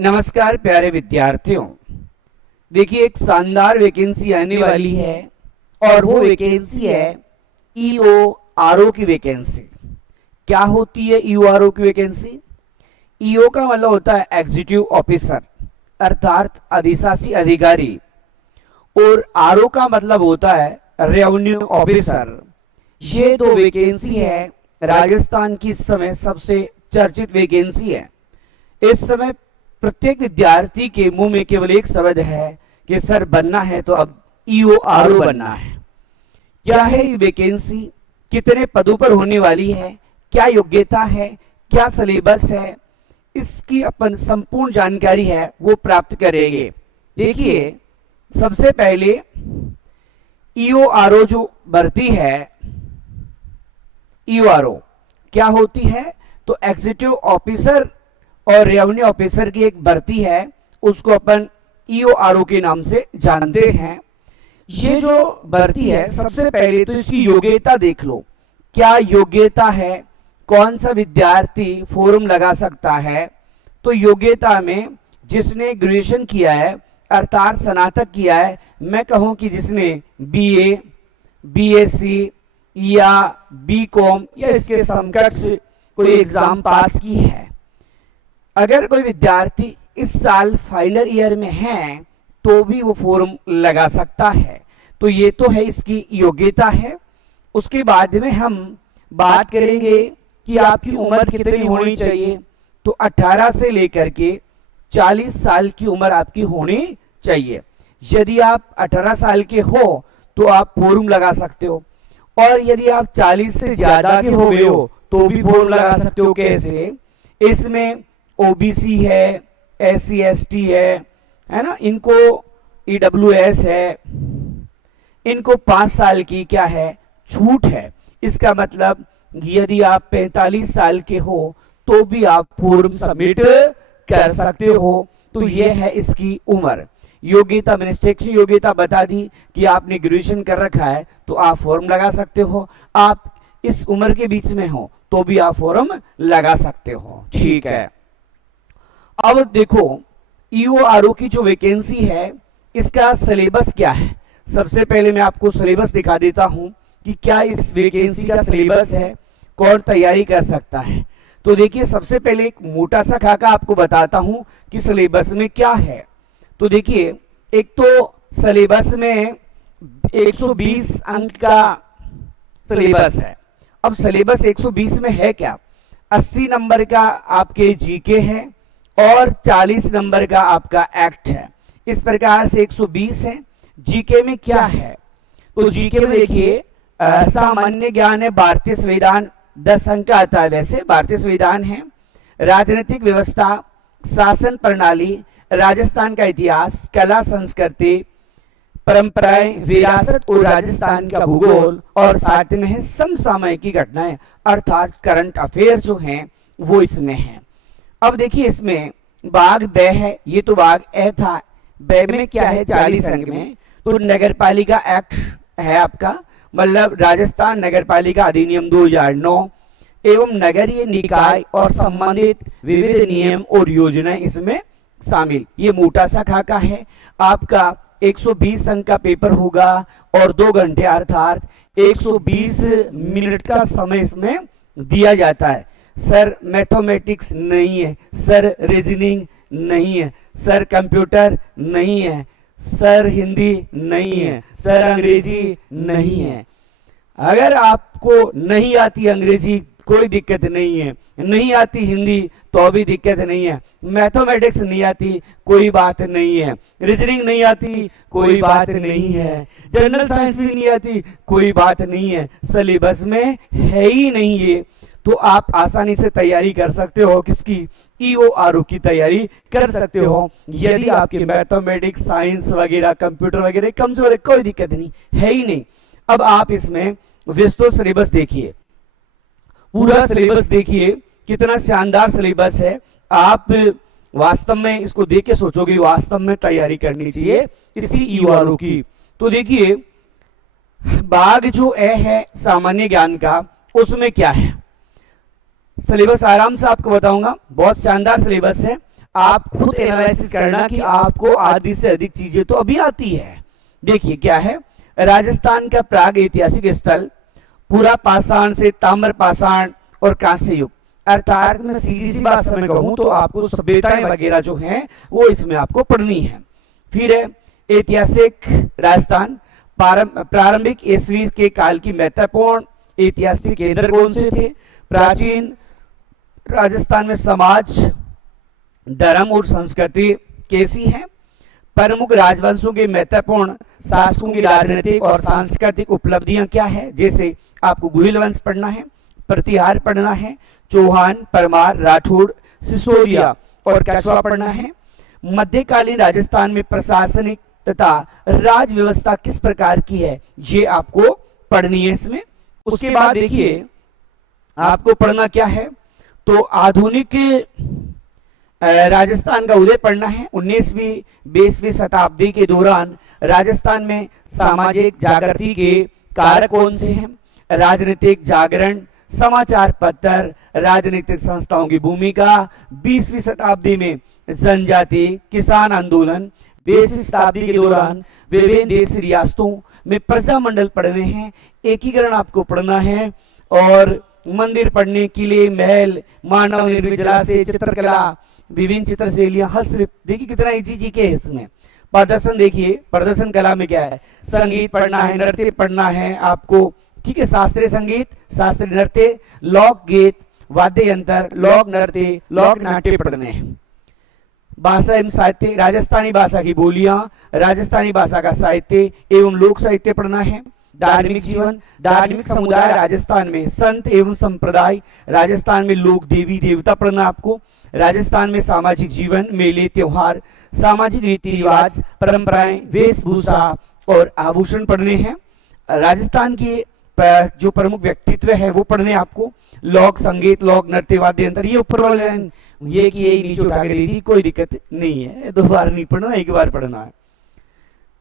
नमस्कार प्यारे विद्यार्थियों। देखिए, एक शानदार वैकेंसी आने वाली है और वो वैकेंसी है ईओ आरओ की वैकेंसी। क्या होती है ईओ आरओ की वैकेंसी? ईओ का मतलब होता है एग्जीक्यूटिव ऑफिसर, अर्थात अधिशासी अधिकारी, और आरओ का मतलब होता है रेवेन्यू ऑफिसर। ये दो वैकेंसी है राजस्थान की इस समय सबसे चर्चित वैकेंसी है। इस समय प्रत्येक विद्यार्थी के मुंह में केवल एक शब्द है कि सर बनना है तो अब ईओ आरओ बनना है। क्या है ये वैकेंसी, कितने पदों पर होने वाली है, क्या योग्यता है, क्या सिलेबस है, इसकी अपन संपूर्ण जानकारी है वो प्राप्त करेंगे। देखिए, सबसे पहले ईओ आरओ जो भर्ती है, ईओ आरओ क्या होती है? तो एग्जीक्यूटिव ऑफिसर और रेवेन्यू ऑफिसर की एक भर्ती है, उसको अपन ईओ आरओ के नाम से जानते हैं। ये जो भर्ती है, सबसे पहले तो इसकी योग्यता देख लो, क्या योग्यता है, कौन सा विद्यार्थी फॉर्म लगा सकता है। तो योग्यता में जिसने ग्रेजुएशन किया है अर्थात स्नातक किया है, मैं कहूं कि जिसने बीए, बीएससी या बीकॉम या इसके समकक्ष कोई एग्जाम पास की है। अगर कोई विद्यार्थी इस साल फाइनल ईयर में है तो भी वो फॉर्म लगा सकता है। तो ये तो है इसकी योग्यता है। उसके बाद में हम बात करेंगे कि आपकी उम्र कितनी होनी चाहिए। तो 18 से लेकर के 40 साल की उम्र आपकी होनी चाहिए। यदि आप 18 साल के हो तो आप फॉर्म लगा सकते हो, और यदि आप 40 से ज्यादा के हो गए हो तो भी फॉर्म लगा सकते हो। कैसे? इसमें ओबीसी है, एससी एसटी है ना, इनको ईडब्ल्यूएस है, इनको 5 साल की क्या है, छूट है। इसका मतलब यदि आप 45 साल के हो तो भी आप फॉर्म सबमिट कर सकते हो। तो यह है इसकी उम्र। योग्यता मैंने शैक्षणिक योग्यता बता दी कि आपने ग्रेजुएशन कर रखा है तो आप फॉर्म लगा सकते हो। आप इस उम्र के बीच में हो तो भी आप फॉर्म लगा सकते हो। ठीक है, अब देखो ईओ आरओ की जो वैकेंसी है इसका सिलेबस क्या है। सबसे पहले मैं आपको सिलेबस दिखा देता हूं कि क्या इस वैकेंसी का सिलेबस है, कौन तैयारी कर सकता है। तो देखिए, सबसे पहले एक मोटा सा खाका आपको बताता हूं कि सिलेबस में क्या है। तो देखिए, एक तो सिलेबस में 120 अंक का सिलेबस है। अब सिलेबस 120 में है क्या? 80 नंबर का आपके जीके है और 40 नंबर का आपका एक्ट है। इस प्रकार से 120 है। जीके में क्या है? तो जीके में देखिए, सामान्य ज्ञान है, भारतीय संविधान 10 अंक का आता है। वैसे भारतीय संविधान है, राजनीतिक व्यवस्था, शासन प्रणाली, राजस्थान का इतिहास, कला संस्कृति, परंपराएं, विरासत और राजस्थान का भूगोल, और साथ में है समसामयिक घटनाएं अर्थात करंट अफेयर जो हैं वो इसमें है। अब देखिए, इसमें भाग ब है, ये तो भाग ए था। ब में क्या है? 40 अंक में तो नगर पालिका एक्ट है आपका, मतलब राजस्थान नगर पालिका अधिनियम 2009 एवं नगरीय निकाय और संबंधित विविध नियम और योजनाएं इसमें शामिल। ये मोटा सा खाका है। आपका 120 अंक का पेपर होगा और 2 घंटे अर्थात 120 मिनट का समय इसमें दिया जाता है। सर मैथमेटिक्स नहीं है, सर रीजनिंग नहीं है, सर कंप्यूटर नहीं है, सर हिंदी नहीं है, सर अंग्रेजी नहीं है। अगर आपको नहीं आती अंग्रेजी कोई दिक्कत नहीं है, नहीं आती हिंदी तो भी दिक्कत नहीं है, मैथमेटिक्स नहीं आती कोई बात नहीं है, रीजनिंग नहीं आती कोई बात नहीं है, जनरल साइंस भी नहीं आती कोई बात नहीं है, सिलेबस में है ही नहीं ये। तो आप आसानी से तैयारी कर सकते हो। किसकी? ईओ आरओ की तैयारी कर सकते हो। यदि आपके मैथमेटिक्स, साइंस वगैरह, कंप्यूटर वगैरह कमजोर है, कोई दिक्कत नहीं है ही नहीं। अब आप इसमें विस्तृत सिलेबस देखिए, पूरा सिलेबस देखिए, कितना शानदार सिलेबस है। आप वास्तव में इसको देख के सोचोगे वास्तव में तैयारी करनी चाहिए इसी ईओ आरओ की। तो देखिए, भाग जो ए है सामान्य ज्ञान का, उसमें क्या है सिलेबस आराम से आपको बताऊंगा। बहुत शानदार सिलेबस है। आप खुद एनालिसिस करना कि आपको आधी से अधिक चीजें तो अभी आती है। देखिए क्या है, राजस्थान का प्राग ऐतिहासिक स्थल पूरा पाषाण से ताम्र पाषाण और कांस्य युग, अर्थात मैं सीधी सी बात समझ कहूं तो आपको सभ्यताएं वगैरह जो हैं वो इसमें आपको पढ़नी है। फिर है ऐतिहासिक राजस्थान, प्रारंभिक ईस्वी के काल की महत्वपूर्ण ऐतिहासिक केंद्र कौन से थे? प्राचीन राजस्थान में समाज, धर्म और संस्कृति कैसी है? प्रमुख राजवंशों के महत्वपूर्ण शासकों की राजनीतिक और सांस्कृतिक उपलब्धियां क्या है? जैसे आपको गुहिल वंश पढ़ना है, प्रतिहार पढ़ना है, चौहान, परमार, राठौड़, सिसोदिया और कछवा पढ़ना है। मध्यकालीन राजस्थान में प्रशासनिक तथा राज व्यवस्था किस प्रकार की है, ये आपको पढ़नी है इसमें। उसके बाद देखिए आपको पढ़ना क्या है, तो आधुनिक राजस्थान का उदय पढ़ना है। 19वीं 20वीं शताब्दी के दौरान राजस्थान में सामाजिक जागृति के कारक कौन से हैं? राजनीतिक जागरण, समाचार पत्र, राजनीतिक संस्थाओं की भूमिका। 20वीं शताब्दी में जनजाति किसान आंदोलन। 20वीं शताब्दी के दौरान विभिन्न देश रियासतों में प्रजामंडल पढ़ने हैं। एकीकरण आपको पढ़ना है और मंदिर पढ़ने के लिए महल, मानव निर्मित जलाशय, चित्रकला, विभिन्न चित्र शैलियां, हस्तशिल्प। देखिए कितना इजी जी के है इसमें। प्रदर्शन देखिए, प्रदर्शन कला में क्या है? संगीत पढ़ना है, नृत्य पढ़ना है आपको, ठीक है, शास्त्रीय संगीत, शास्त्रीय नृत्य, लोक गीत, वाद्य यंत्र, लोक नृत्य, लोक नाट्य पढ़ने हैं। भाषा एवं साहित्य, राजस्थानी भाषा की बोलियां, राजस्थानी भाषा का साहित्य एवं लोक साहित्य पढ़ना है। धार्मिक जीवन, धार्मिक समुदाय राजस्थान में, संत एवं संप्रदाय, राजस्थान में लोक देवी देवता पढ़ना आपको। राजस्थान में सामाजिक जीवन, मेले त्योहार, सामाजिक रीति रिवाज, परंपराएं, वेशभूषा और आभूषण पढ़ने हैं। राजस्थान के जो प्रमुख व्यक्तित्व है वो पढ़ने आपको। लोक संगीत, लोक नृत्य, वाद्य यंत्र, ये ऊपर वाले ये कि यही नीचे उठा के दी थी, कोई दिक्कत नहीं है, 2 बार नहीं पढ़ना, 1 बार पढ़ना है।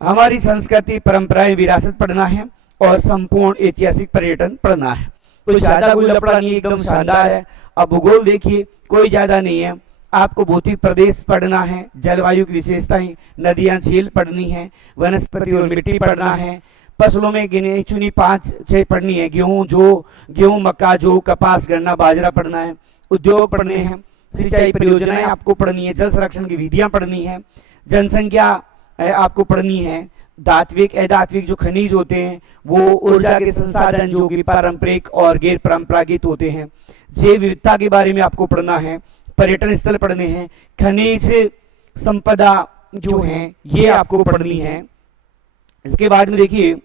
हमारी संस्कृति, परंपराएं, विरासत पढ़ना है और संपूर्ण ऐतिहासिक पर्यटन पढ़ना है। कोई ज्यादा कोई लफड़ा नहीं, एकदम शानदार है। अब भूगोल देखिए, कोई ज्यादा नहीं है। आपको भौतिक प्रदेश पढ़ना है, जलवायु की विशेषताएं, नदियां, झील पढ़नी है, वनस्पति और मिट्टी पढ़ना है। फसलों में गिने चुनी 5-6 पढ़नी है। गेहूं, मक्का, जौ, कपास, गन्ना, बाजरा पढ़ना है। उद्योग पढ़ने हैं, सिंचाई परियोजनाएं आपको पढ़नी है, जल संरक्षण की विधियां पढ़नी है, जनसंख्या आपको पढ़नी है। धात्विक, अधात्विक जो खनिज होते हैं वो ऊर्जा के संसाधन जो कि पारंपरिक और गैर परंपरागत होते हैं। जैव विविधता के बारे में आपको पढ़ना है। पर्यटन स्थल पढ़ने हैं। खनिज संपदा जो है ये आपको पढ़नी है। इसके बाद में देखिए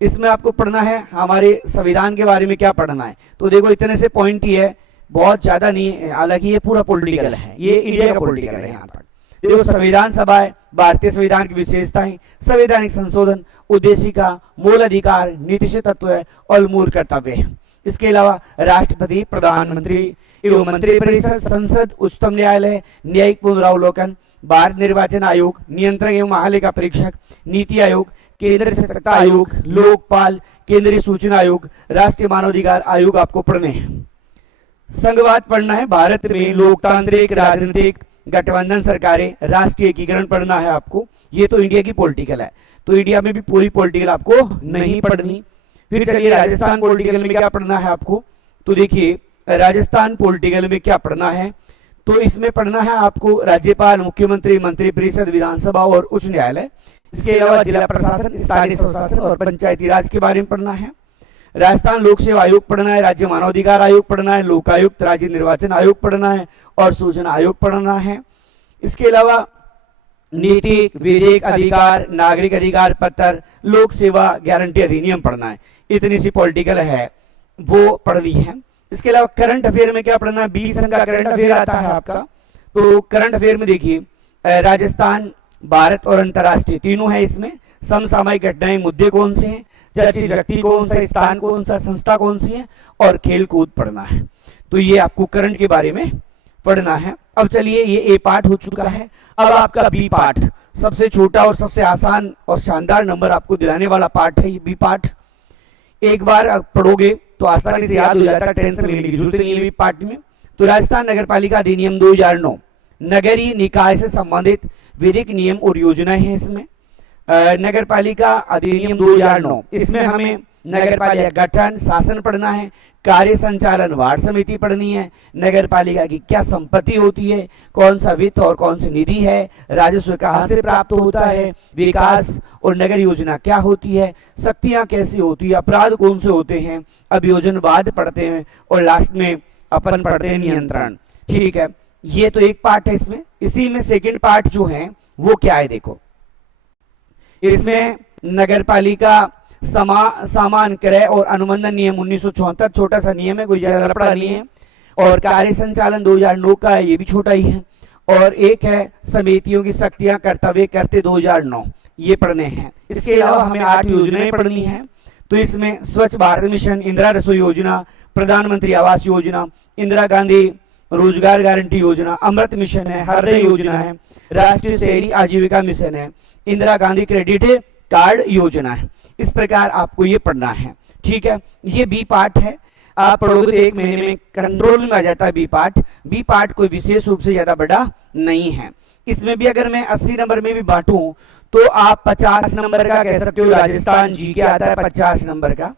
इसमें आपको पढ़ना है हमारे संविधान के बारे में क्या पढ़ना है। तो देखो इतने से पॉइंट ही है, बहुत ज्यादा नहीं है, हालांकि ये पूरा पॉलिटिकल है, ये इंडिया का पॉलिटिकल है। यहाँ तक देखो संविधान सभा है, भारतीय संविधान की विशेषताएं, संवैधानिक संशोधन, उद्देशिका, मूल अधिकार, नीतिश तत्व है और मूल कर्तव्य है। इसके अलावा राष्ट्रपति, प्रधानमंत्री एवं मंत्रिपरिषद, संसद, उच्चतम न्यायालय, न्यायिक पुनरावलोकन, भारत निर्वाचन आयोग, नियंत्रक एवं महालेखा परीक्षक, नीति आयोग, केंद्रीय सतर्कता आयोग, लोकपाल, केंद्रीय सूचना आयोग, राष्ट्रीय मानवाधिकार आयोग आपको पढ़ने हैं। संघवाद पढ़ना है। भारत में लोकतांत्रिक राजनीतिक गठबंधन सरकारें, राष्ट्रीय एकीकरण पढ़ना है आपको। ये तो इंडिया की पॉलिटिकल है, तो इंडिया में भी पूरी पॉलिटिकल आपको नहीं पढ़नी। फिर चलिए राजस्थान पॉलिटिकल में क्या पढ़ना है आपको। तो देखिए राजस्थान पॉलिटिकल में क्या पढ़ना है, तो इसमें पढ़ना है आपको राज्यपाल, मुख्यमंत्री, मंत्रिपरिषद, विधानसभा और उच्च न्यायालय। इसके अलावा जिला प्रशासन, स्थानीय स्वशासन और पंचायती राज के बारे में पढ़ना है। राजस्थान लोक सेवा आयोग पढ़ना है, राज्य मानवाधिकार आयोग पढ़ना है, लोकायुक्त, राज्य निर्वाचन आयोग पढ़ना है और सूचना आयोग पढ़ना है। इसके अलावा नीति, विधेयक, अधिकार, नागरिक अधिकार पत्र, लोक सेवा गारंटी अधिनियम पढ़ना है। इतनी सी पॉलिटिकल है वो पढ़नी है। इसके अलावा करंट अफेयर में क्या पढ़ना है, 20 अंक का करंट अफेयर आता है आपका। तो करंट अफेयर में देखिए राजस्थान, भारत और अंतरराष्ट्रीय तीनों है इसमें। समसामयिक घटनाएं, मुद्दे कौन से हैं, चर्चित व्यक्ति कौन सा, स्थान कौन सा, संस्था कौन सी है और खेल कूद पढ़ना है। तो ये आपको करंट के बारे में पढ़ना है। अब चलिए ये ए पार्ट हो चुका है। अब आपका बी पार्ट, सबसे छोटा और सबसे आसान और शानदार नंबर आपको दिलाने वाला पार्ट है ये बी पार्ट। एक बार पढ़ोगे तो आसानी से याद हो जाता है, टेंशन लेने की जरूरत नहीं है बी पार्ट में। तो राजस्थान नगर पालिका अधिनियम 2009 नगरीय निकाय से संबंधित विधिक नियम और योजनाएं हैं इसमें। नगर पालिका अधिनियम 2009, इसमें हमें नगर पालिका गठन शासन पढ़ना है, कार्य संचालन वार्ड समिति पढ़नी है, नगर पालिका की क्या संपत्ति होती है, कौन सा वित्त और कौन सी निधि है, राजस्व कहाँ से प्राप्त होता है, विकास और नगर योजना क्या होती है, शक्तियां कैसी होती है, अपराध कौन से होते हैं, अभियोजनवाद पढ़ते हैं और लास्ट में अपन पढ़ते हैं नियंत्रण। ठीक है, ये तो एक पार्ट है इसमें। इसी में सेकेंड पार्ट जो है वो क्या है, देखो इसमें नगर पालिका सामान क्रय और अनुबंधन नियम 1974, छोटा सा नियम है, कोई ज्यादा बड़ा नहीं है। और कार्य संचालन 2009 का है, ये भी छोटा ही है। और एक है समितियों की शक्तियां कर्तव्य करते 2009, ये पढ़ने हैं। इसके अलावा हमें 8 योजनाएं पढ़नी है। तो इसमें स्वच्छ भारत मिशन, इंदिरा रसोई योजना, प्रधानमंत्री आवास योजना, इंदिरा गांधी रोजगार गारंटी योजना, अमृत मिशन है, हर योजना है, राष्ट्रीय शहरी आजीविका मिशन है, इंदिरा गांधी क्रेडिट कार्ड योजना है। इस प्रकार आपको ये पढ़ना है। ठीक है, ये बी पार्ट है। आप पढ़ोगे तो 1 महीने में कंट्रोल में आ जाता है बी पार्ट। बी पार्ट कोई विशेष रूप से ज्यादा बड़ा नहीं है। इसमें भी अगर मैं 80 नंबर में भी बांटूं तो आप 50 नंबर का कह सकते हो राजस्थान जी के आता है 50 नंबर का।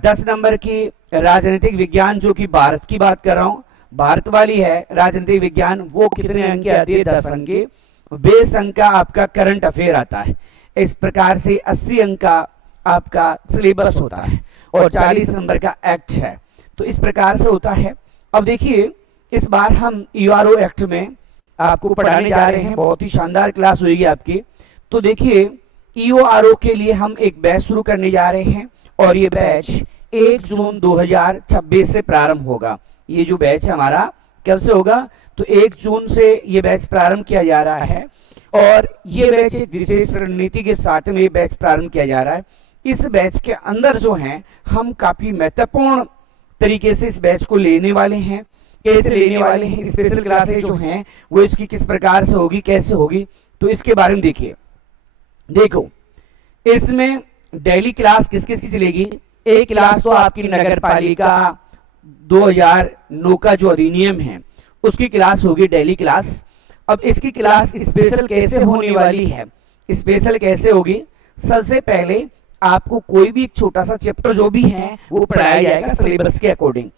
10 नंबर की राजनीतिक विज्ञान, जो कि भारत की बात कर रहा हूं, भारत वाली है राजनीतिक विज्ञान, वो कितने अंक की आती है, 10 अंक के। बेस अंक का आपका करंट अफेयर आता है। इस प्रकार से 80 अंक का आपका सिलेबस होता है और 40 नंबर का एक्ट है। तो इस प्रकार से होता है। अब देखिए, इस बार हम ईआरओ एक्ट में आपको पढ़ाने जा रहे हैं, बहुत ही शानदार क्लास होगी आपकी। तो देखिए, ईओआरओ के लिए हम एक बैच शुरू करने जा रहे हैं और ये बैच 1 जून 2026 से प्रारंभ होगा। ये जो बैच हमारा कब से होगा, तो 1 जून से ये बैच प्रारंभ किया जा रहा है। और ये बैच एक विशेष रणनीति के साथ में ये बैच प्रारंभ किया जा रहा है। इस बैच के अंदर जो है हम काफी महत्वपूर्ण तरीके से इस बैच को लेने वाले हैं। कैसे लेने वाले हैं, स्पेशल क्लासेस जो हैं वो इसकी किस प्रकार से होगी, कैसे होगी, तो इसके बारे में देखिए। देखो, इसमें डेली क्लास किस किस की चलेगी। एक क्लास तो आपकी नगर पालिका 2009 का जो अधिनियम है उसकी क्लास होगी, डेली क्लास। अब इसकी क्लास स्पेशल कैसे होने वाली है, स्पेशल कैसे होगी, सबसे पहले आपको कोई भी एक छोटा सा चैप्टर जो भी है वो पढ़ाया जाएगा सिलेबस के अकॉर्डिंग।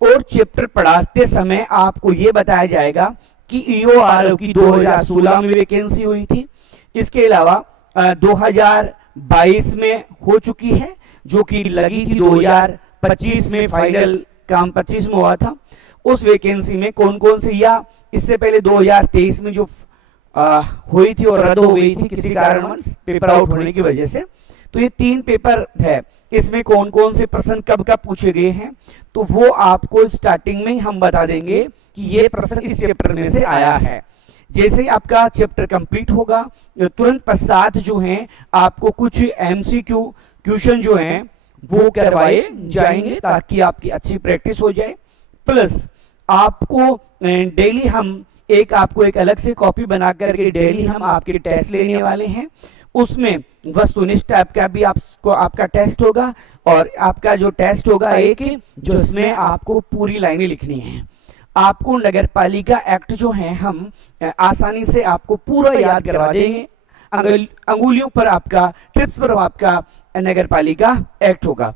और चैप्टर पढ़ाते समय आपको ये बताया जाएगा कि ईओआरओ की 2016 में वैकेंसी हुई थी, इसके अलावा 2022 में हो चुकी है, जो कि लगी थी 2025 में, फाइनल काम 25 में हुआ था। उस वैकेंसी में कौन कौन से, या इससे पहले 2023 में जो हुई थी और रद्द हो गई थी किसी कारणवश पेपर आउट होने की वजह से। तो ये 3 पेपर है, इसमें कौन कौन से प्रश्न कब कब पूछे गए हैं, तो वो आपको स्टार्टिंग में ही हम बता देंगे कि ये प्रश्न इस चैप्टर में से आया है। जैसे ही आपका चैप्टर कंप्लीट होगा तुरंत पश्चात जो है आपको कुछ एमसीक्यू क्वेश्चन जो हैं वो करवाए जाएंगे ताकि आपकी अच्छी प्रैक्टिस हो जाए। प्लस आपको डेली हम आपको एक अलग से कॉपी बना करके डेली हम आपके टेस्ट लेने वाले हैं। उसमें वस्तुनिष्ठ टाइप का भी आपको आपका टेस्ट होगा और आपका जो टेस्ट होगा एक, जिसमें आपको पूरी लाइनें लिखनी है। आपको नगर पालिका एक्ट जो है हम आसानी से आपको पूरा याद करवा देंगे। अंगुलियों पर आपका, टिप्स पर आपका नगर पालिका एक्ट होगा।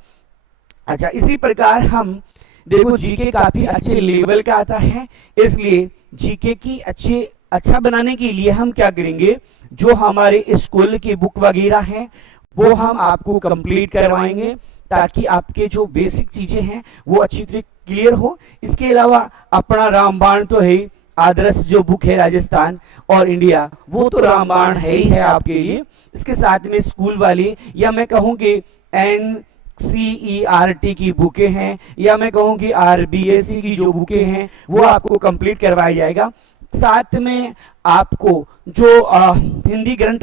अच्छा, इसी प्रकार हम देखो जीके काफी अच्छे लेवल का आता है, इसलिए जीके की अच्छा बनाने के लिए हम क्या करेंगे, जो हमारे स्कूल की बुक वगैरह हैं वो हम आपको कंप्लीट करवाएंगे ताकि आपके जो बेसिक चीजें हैं वो अच्छी तरह क्लियर हो। इसके अलावा अपना रामबाण तो है, आदर्श जो बुक है राजस्थान और इंडिया, वो तो रामबाण है ही है आपके लिए। इसके साथ में स्कूल वाली, या मैं कहूँ कि NCERT की बुकें हैं, या मैं कहूँ कि RBSE की जो बुकें हैं वो आपको कंप्लीट करवाया जाएगा। साथ में आपको जो हिंदी ग्रंथ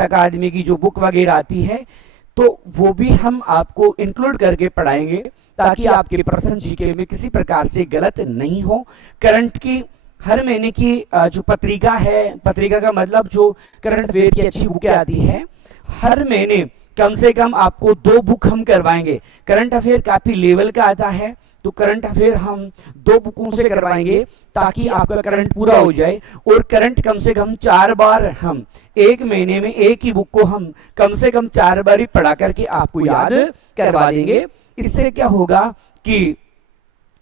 अकादमी की जो बुक वगैरह आती है तो वो भी हम आपको इंक्लूड करके पढ़ाएंगे ताकि आपके प्रश्न जीके में किसी प्रकार से गलत नहीं हो। करंट की हर महीने की जो पत्रिका है, पत्रिका का मतलब जो करंट अफेयर की अच्छी बुकें आती है, हर महीने कम से कम आपको 2 बुक हम करवाएंगे। करंट अफेयर काफी लेवल का आता है, तो करंट अफेयर हम 2 बुकों से करवाएंगे ताकि आपका करंट पूरा हो जाए। और करंट कम से कम 4 बार हम एक महीने में एक ही बुक को हम कम से कम 4 बार ही पढ़ा करके आपको याद करवा देंगे। इससे क्या होगा कि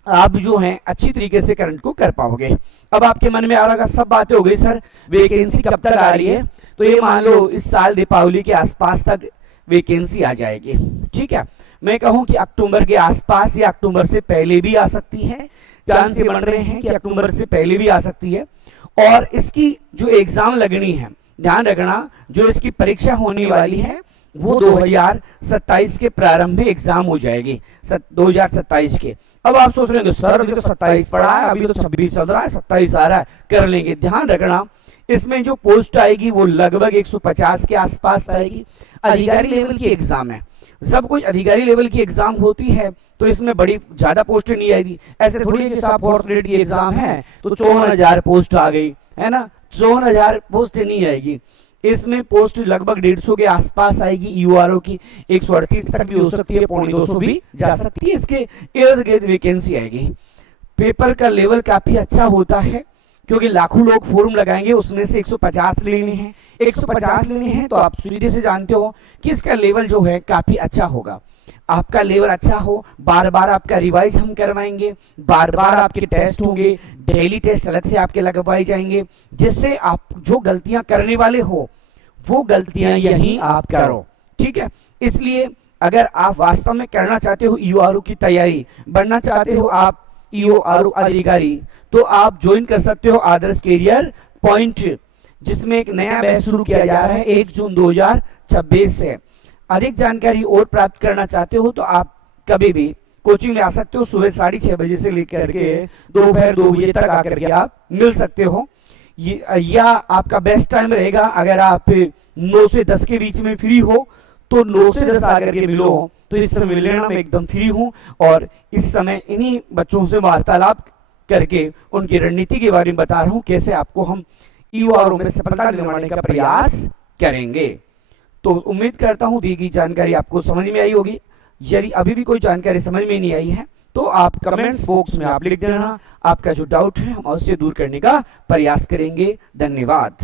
आप जो हैं अच्छी तरीके से करंट को कर पाओगे। अब आपके मन में आ रहा सब बातें हो गई, सर वैकेंसी कब तक आ रही है? तो ये मान लो इस साल दीपावली के आसपास तक वैकेंसी आ जाएगी, ठीक है। मैं कहूं कि अक्टूबर के आसपास या अक्टूबर से पहले भी आ सकती है, चांस से बन रहे हैं कि अक्टूबर से पहले भी आ सकती है। और इसकी जो एग्जाम लगनी है, ध्यान रखना, जो इसकी परीक्षा होने वाली है वो 2027 के प्रारंभिक एग्जाम हो जाएगी, 2027 के। अब आप सोच रहे हैं सर अभी तो 27 पढ़ा है, अभी तो 26 चल रहा है, 27 आ रहा है, कर लेंगे। ध्यान रखना, इसमें जो पोस्ट आएगी वो लगभग 150 के आसपास आएगी। अधिकारी लेवल की एग्जाम है, सब कुछ अधिकारी लेवल की एग्जाम होती है, तो इसमें बड़ी ज्यादा पोस्ट नहीं आएगी। ऐसे थोड़ी कि साहब फोर्थ ग्रेड की एग्जाम है तो 54,000 पोस्ट आ गई, है ना, 54,000 पोस्ट नहीं आएगी। इसमें पोस्ट लगभग 150 के आसपास आएगी। यूआरओ की 138 तक भी हो सकती है, 250 भी जा सकती है। इसके इर्द गिर्द वैकेंसी आएगी। पेपर का लेवल काफी अच्छा होता है क्योंकि लाखों लोग फॉर्म लगाएंगे, उसमें से 150 लेने हैं। 150 लेने हैं तो आप सीधे से जानते हो कि इसका लेवल जो है काफी अच्छा होगा। आपका लेवल अच्छा हो, बार बार आपका रिवाइज हम करवाएंगे, बार बार आपके टेस्ट होंगे, डेली टेस्ट अलग से आपके लगवाए जाएंगे, जिससे आप जो गलतियां करने वाले हो वो गलतियां यहीं आप करो, ठीक है। इसलिए अगर आप वास्तव में करना चाहते हो ईओआरओ की तैयारी, बनना चाहते हो आप ईओआरओ अधिकारी, तो आप ज्वाइन कर सकते हो आदर्श कैरियर पॉइंट, जिसमें एक नया बैच शुरू किया जा रहा है 1 जून 2026 से। अधिक जानकारी और प्राप्त करना चाहते हो तो आप कभी भी कोचिंग में आ सकते हो, सुबह 6:30 बजे से लेकर के दोपहर 2 बजे तक आकर के आप मिल सकते हो। या आपका बेस्ट टाइम रहेगा अगर आप 9 से 10 के बीच में फ्री हो तो 9 से 10 आकर के मिलो, तो इस समय मिल लेना, मैं एकदम फ्री हूं और इस समय इन्हीं बच्चों से वार्तालाप करके उनकी रणनीति के बारे में बता रहा हूं, कैसे आपको हम ईओआरओ में सफलता दिलवाने का प्रयास करेंगे। तो उम्मीद करता हूं दी गई जानकारी आपको समझ में आई होगी। यदि अभी भी कोई जानकारी समझ में नहीं आई है तो आप कमेंट्स बॉक्स में आप लिख देना, आपका जो डाउट है हम उससे दूर करने का प्रयास करेंगे। धन्यवाद।